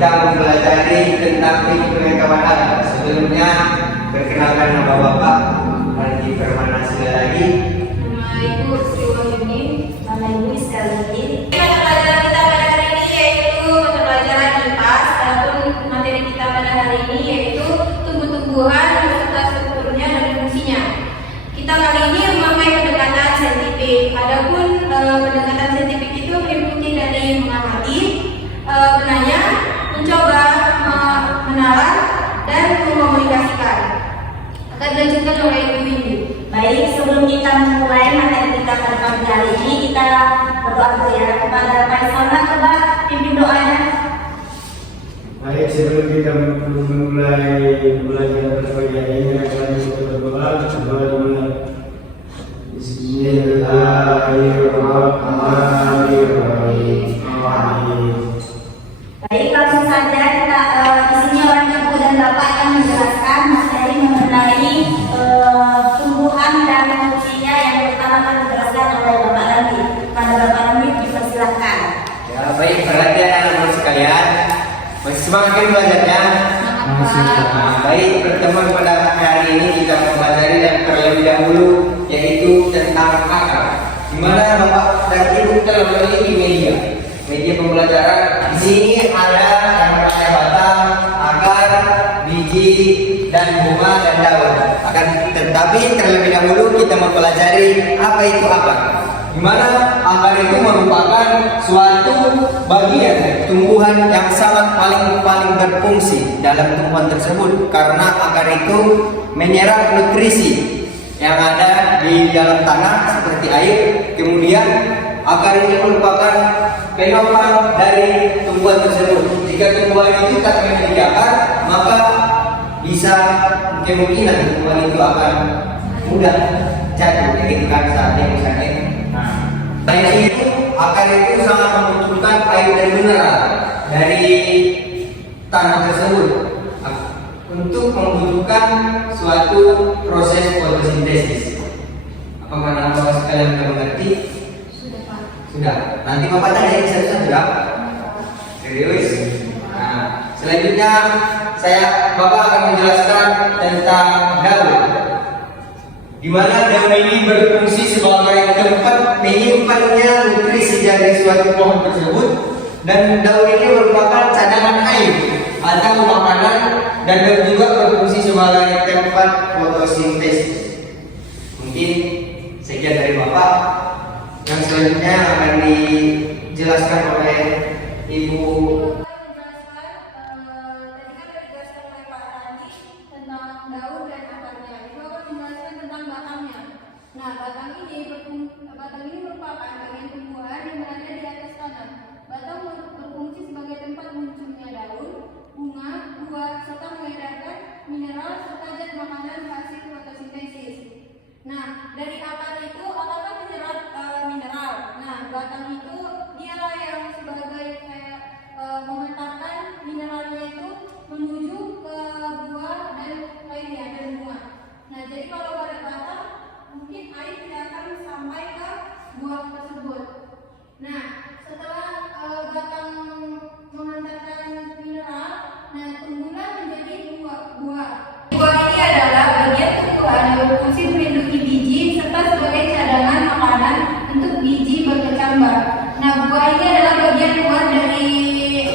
kita mempelajari tentang keilmuan. Sebelumnya perkenalkan nama Bapak Panji Permana sekali lagi. Nama Ibu Sri Wahyuni, nama Ibu sekali lagi. Mata pelajaran kita pada hari ini yaitu mata pelajaran IPA. Adapun materi kita pada hari ini yaitu tumbuh-tumbuhan beserta strukturnya dan fungsinya. Kita kali ini memakai pendekatan saintifik. Adapun pendekatan saintifik itu meliputi dari mengamati, menanya, mencoba, menalar, dan mengkomunikasikan. Akan dilanjutkan oleh Ibu Windy. Baik, sebelum kita memulai materi kita pada pagi hari ini, kita berdoa dulu ya kepada Pak Isona. Coba pimpin doanya. Baik, sebelum kita memulai belajar pada pagi hari ini, akan kita berdoa. Bismillahirrahmanirrahim. Baik, langsung saja kita di sini orang ibu dan bapak akan menjelaskan materi mengenai tumbuhan dan fungsinya. Yang pertama akan dijelaskan oleh Bapak Randi. Pada Bapak Randi dipersilahkan. Ya, baik, perhatian anak-anak sekalian. Masih semangat kan belajarnya? Baik, pertemuan pada hari ini kita mempelajari yang terlebih dahulu yaitu tentang akar. Di mana Bapak dan Ibu telah memiliki media pembelajaran. Di sini ada yang namanya batang, akar, biji, dan bunga dan daun. Tetapi terlebih dahulu kita mempelajari apa itu akar. Di mana akar itu merupakan suatu bagian tumbuhan yang sangat paling berfungsi dalam tumbuhan tersebut, karena akar itu menyerap nutrisi yang ada di dalam tanah seperti air. Kemudian akar ini merupakan penopang dari tumbuhan tersebut. Jika tumbuhan itu tak memiliki akar, maka bisa kemungkinan tumbuhan itu akan mudah jatuh, begitu kan saat yang sakit. Selain itu, akar itu sangat membutuhkan air dan mineral dari tanah tersebut untuk membutuhkan suatu proses fotosintesis. Apakah anak-anak sekalian sudah mengerti? Sudah, Pak. Sudah. Nanti Bapak tanya ini sudah? Serius? Nah, selanjutnya Bapak akan menjelaskan tentang daun. Di mana daun ini berfungsi sebagai tempat menyimpannya nutrisi dari suatu pohon tersebut, dan daun ini merupakan cadangan air atau makanan, dan juga berfungsi sebagai tempat fotosintesis. Mungkin sekian dari Bapak. Yang selanjutnya akan dijelaskan oleh Ibu. Batang ini merupakan bagian tumbuhan yang berada di atas tanah. Batang berfungsi sebagai tempat munculnya daun, bunga, buah, serta mengedarkan mineral serta zat makanan hasil fotosintesis. Nah, dari akar itu akan menyerap mineral. Nah, batang itu dialah yang sebagai mengantarkan mineralnya itu menuju ke buah dan lainnya dan bunga. Nah, jadi kalau pada batang mungkin air tidak akan sampai ke buah tersebut. Nah, setelah batang mengantarkan mineral, nah tumbuhlah menjadi buah. Buah ini adalah bagian tumbuhan yang berfungsi melindungi biji serta sebagai cadangan makanan untuk biji berkecambah. Nah, buah ini adalah bagian luar dari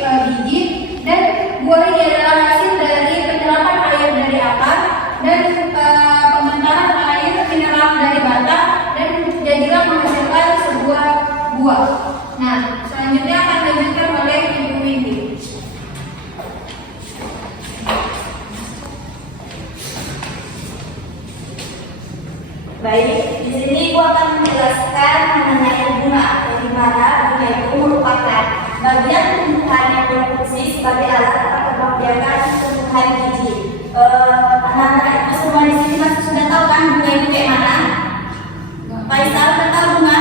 biji, dan buah ini adalah hasil dari penyerapan air dari akar dan pementaran air mineral dari batang, dan jadilah menghasilkan sebuah buah. Nah, selanjutnya akan dilanjutkan oleh Ibu Windy. Baik, di sini Ibu akan menjelaskan mengenai bunga, di mana bunga itu merupakan bagian tumbuhan yang berfungsi sebagai alat perkembang biakan tumbuhan biji. Anak-anak itu semua di sini pasti sudah tahu kan bunga itu kayak mana? Pak Isal sudah tahu bunga?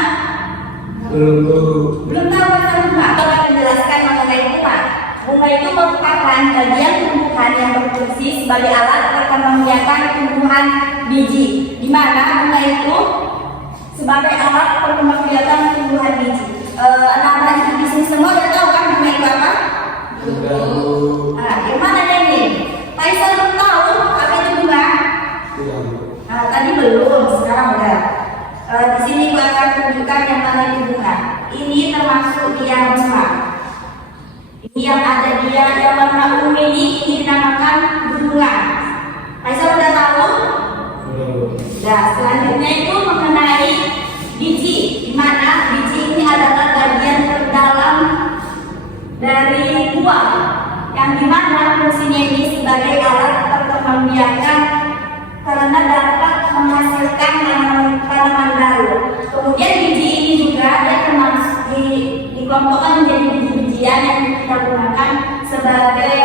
Belum tahu tentang bunga. Aku akan menjelaskan mengenai bunga. Bunga itu merupakan bagian tumbuhan yang berfungsi sebagai alat perkembangbiakan tumbuhan biji, di mana bunga itu sebagai alat perkembangbiakan tumbuhan biji. Anak-anak di sini semua udah tahu kan bunga itu apa? Betul. Nah, yang mana ini? Faisal belum tahu apa itu bunga? Tidak. Nah, tadi belum, sekarang udah. Di sini gua akan tunjukkan yang mana itu bunga. Ini termasuk dia musma. Ini yang ada dia yang warna ungu ini dinamakan bunga. Faisal udah tahu? Nah, selanjutnya itu mengenai biji, di mana biji ini adalah bagian terdalam dari buah, yang dimana fungsinya ini sebagai alat perkembangbiakan karena dapat menghasilkan tanaman baru. Kemudian biji ini juga dia termasuk dikelompokkan menjadi biji-bijian yang kita gunakan sebagai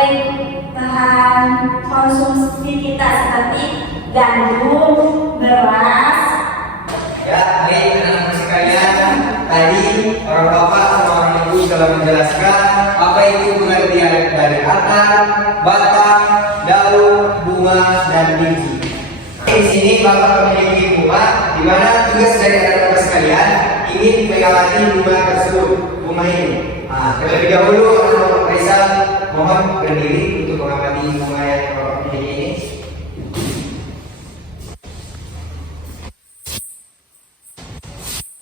bahan konsumsi kita seperti gandum, beras. Ya, baik anak-anak sekalian, tadi orang bapak sama orang ibu telah menjelaskan apa itu pengertian dari akar, batang, daun, bunga, dan biji. Di sini bapak memiliki bunga, di mana tugas dari anak-anak sekalian ingin mengamati bunga tersebut, bunga ini. Nah, terlebih dahulu anak-anak Faisal mohon berdiri untuk mengamati bunga yang bapak miliki ini.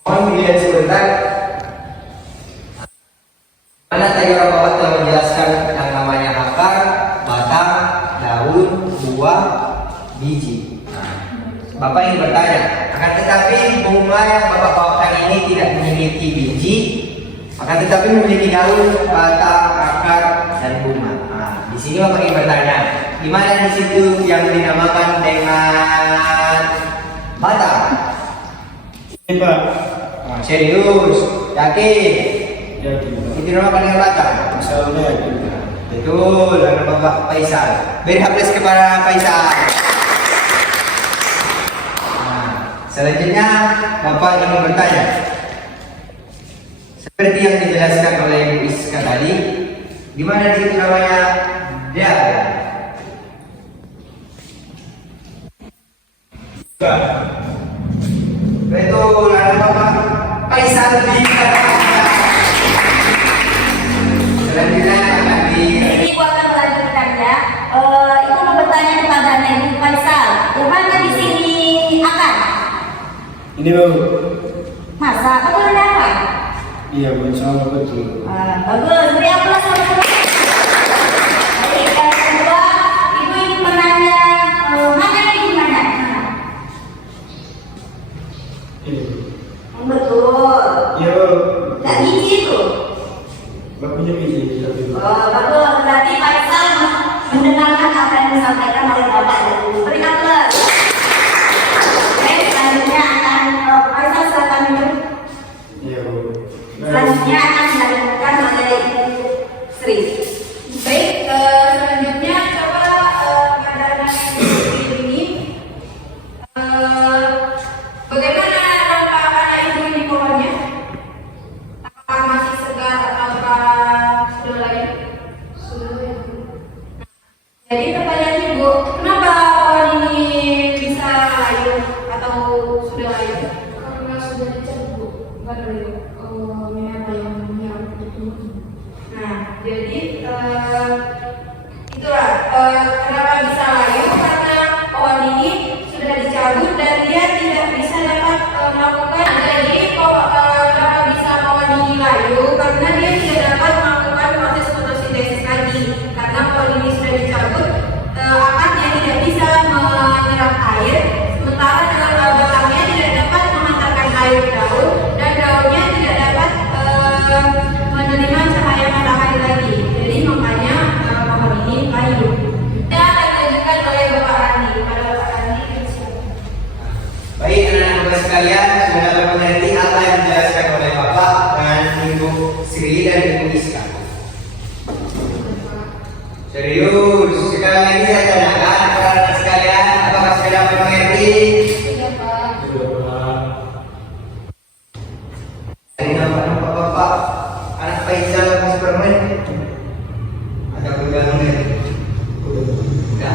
Mohon dilihat sebentar. Mana tadi orang bapak telah menjelaskan yang namanya akar, batang, daun, buah, biji. Nah, bapak ingin bertanya, akan tetapi bunga yang bapak bawakan ini tidak memiliki biji, akan tetapi memiliki daun, batang, akar, dan bunga. Nah, di sini bapak ingin bertanya, di mana di situ yang dinamakan dengan batang? Ini Pak. Nah, serius, yakin? Yakin Pak. Itu dinamakan dengan batang. Masalahnya yakin Pak. Betul, anak bapak Faisal. Beri hapus kepada Faisal. Nah, selanjutnya bapak ingin bertanya. Seperti yang dijelaskan oleh Ibu Iska tadi, di mana di situ namanya daun? Betul, anak bapak Faisal selanjutnya akan Jadi gua akan melanjutkan ya. Itu mau bertanya kepada Ibu Faisal. Yang mana di sini akar? Ini Bu. Masa betul ada apa? Iya Bu, sama betul. Bagus, beri aplaus sama teman. Baik, yang kedua, ibu ingin menanya mana ini di mana? Ini Bu. Betul. Iya Bu. Tidak biji itu. Bapak punya biji tapi Bu. Bagus, berarti Faisal mendengarkan apa yang disampaikan oleh Bapak dan Ibu. Beri aplaus. Oke, selanjutnya akan Faisal silakan minum. Iya Bu. Selanjutnya akan dilanjutkan oleh Ibu Sri. Baik, selanjutnya coba pada anak ini bagaimana nampak anak ibu di pohonnya? Apakah masih segar ataukah sudah layu? Sudah layu. Jadi pertanyaan ibu, kenapa pohon ini bisa layu atau sudah layu? Karena sudah dicabut, bukan layu. Memang yang itu. Nah, jadi itulah kenapa bisa layu, karena pohon ini sudah dicabut dan dia tidak bisa dapat melakukan. Jadi kenapa bisa pohon ini layu, karena dia tidak dapat melakukan proses fotosintesis lagi, karena pohon ini sudah dicabut, akarnya tidak bisa menyerap air, sementara dengan batangnya tidak dapat mengantarkan air ke daun, dan daunnya tidak dapat menerima cahaya matahari lagi. Jadi makanya pohon ini layu. Kita akan lanjutkan oleh Bapak Rani. Pada Bapak Rani, Baik anak-anak sekalian, sudah dapat mengerti apa yang dijelaskan oleh Bapak dan Ibu Sri dan Ibu Iska. Serius, sekali lagi saya tanyakan kepada anak sekalian, apakah sudah dapat mengerti? sudah Pak. Sudah Pak. Dari nama Bapak, anak Faisal masih bermain? Ada pegang mengerti? Udah,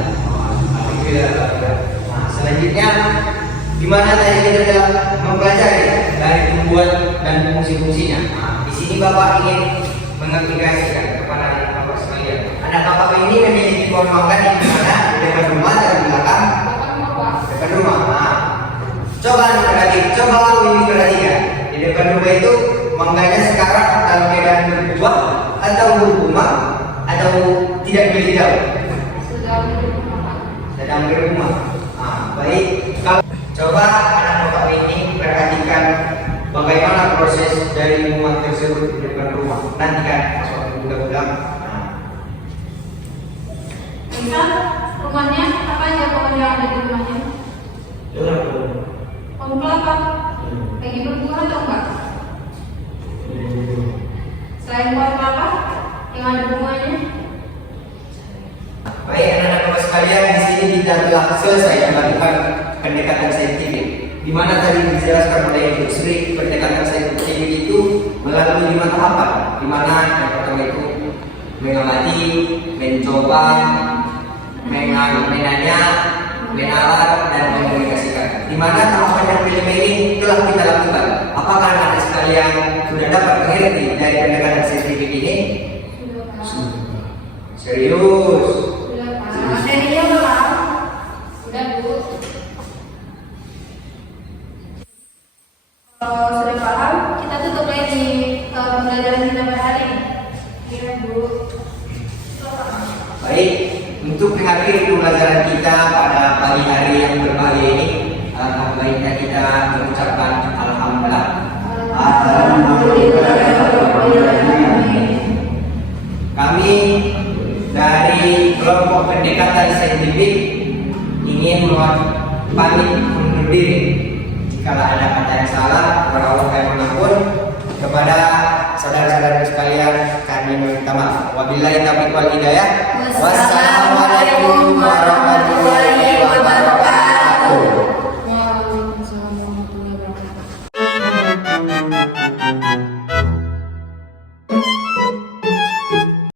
alhamdulillah. Nah, selanjutnya di mana tadi kita telah mempelajari dari tumbuhan dan fungsi-fungsinya. Nah, di sini Bapak ingin mengaplikasikan kepada anak Bapak sekalian. Anak bapak ini memiliki pohon mangga di mana? Di depan rumah atau di belakang? Depan rumah. Nah, coba ini perhatikan. Di depan rumah itu mangganya sekarang dalam keadaan berbuah atau berbunga atau tidak berhijau? Sedang berumah. Baik. Coba anak bapak ini perhatikan bagaimana proses dari rumah tersebut di depan rumah. Nanti kan pas budak-budak. Misal rumahnya apa aja pohon yang ada di rumahnya? Pohon kelapa. Lagi berbuah atau enggak? Selain pohon kelapa yang ada bunganya? Baik anak-anak bapak sekalian, di sini kita telah selesai melakukan pendekatan saintifik. Di mana tadi dijelaskan oleh Ibu Sri, pendekatan saintifik itu melalui 5 tahapan. Di mana yang pertama itu mengamati, mencoba, menanya, menalar, dan mengkomunikasikan. Di mana tahapan yang kelima ini telah kita lakukan. Apakah anak sekalian sudah dapat mengerti dari pendekatan saintifik ini? Serius? Materinya belum. Sudah Bu. Kalau sudah paham, kita tutup lagi pembelajaran kita pada hari ini. Iya Bu. Baik, untuk mengakhiri pembelajaran kita pada pagi hari yang berbahagia ini, baiknya kita mengucapkan Alhamdulillah. Kami dari kelompok pendekatan saintifik ingin pamit undur diri. Jika ada kata yang salah, berawal manapun, kepada saudara-saudara sekalian kami meminta maaf. Wabillahi taufiq wal hidayah. Wassalamualaikum